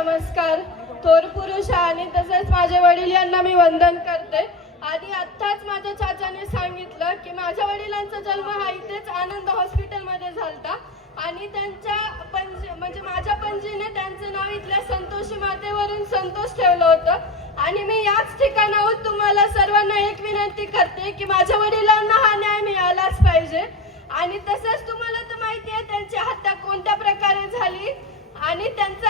नमस्कार. थोर पुरुष आणि तसेच माझे वडील यांना मी वंदन करते. आधी आत्ताच माझ्या चाचाने सांगितलं की माझ्या वडिलांचा जन्म हा इथेच आनंद हॉस्पिटलमध्ये झालता. आणि त्यांच्या पंज म्हणजे माझ्या पणजीने त्यांचं नाव इथल्या संतोषी मातेवरून संतोष ठेवलं होतं. आणि मी याच ठिकाणाहून तुम्हाला सर्वांना एक विनंती करते की माझ्या वडिलांना हा न्याय मिळालाच पाहिजे. आणि तसंच तुम्हाला तर माहिती आहे त्यांची हत्या कोणत्या प्रकारे झाली? आणि त्यांचा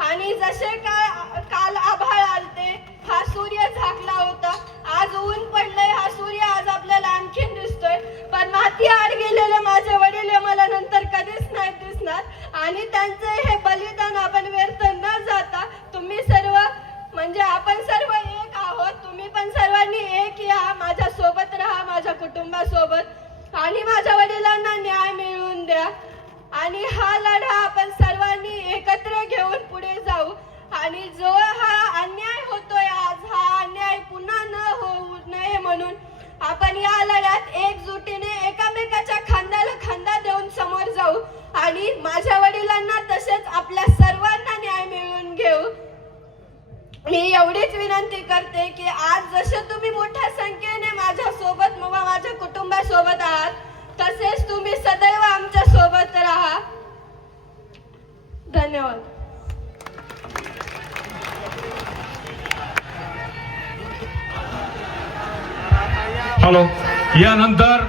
आणि जसे काय काल आभाळ आलते हा सूर्य झाकला होता. आज ऊन पडलंय हा सूर्य आज आपल्याला आणखीन दिसतोय. पण माती आड गेलेले माझे वडील मला नंतर कधीच नाही या लढ्यात एकजुटीने एकामेकाच्या खांद्याला खांदा देऊन समोर जाऊ आणि माझ्या वडिलांना तसेच आपल्या सर्वांना न्याय मिळवून घेऊ. मी एवढीच विनंती करते की आज जसे तुम्ही मोठ्या संख्येने माझ्या सोबत माझ्या कुटुंबासोबत आहात तसेच तुम्ही सदैव आमच्यासोबत राहा. धन्यवाद. हॅलो यानंतर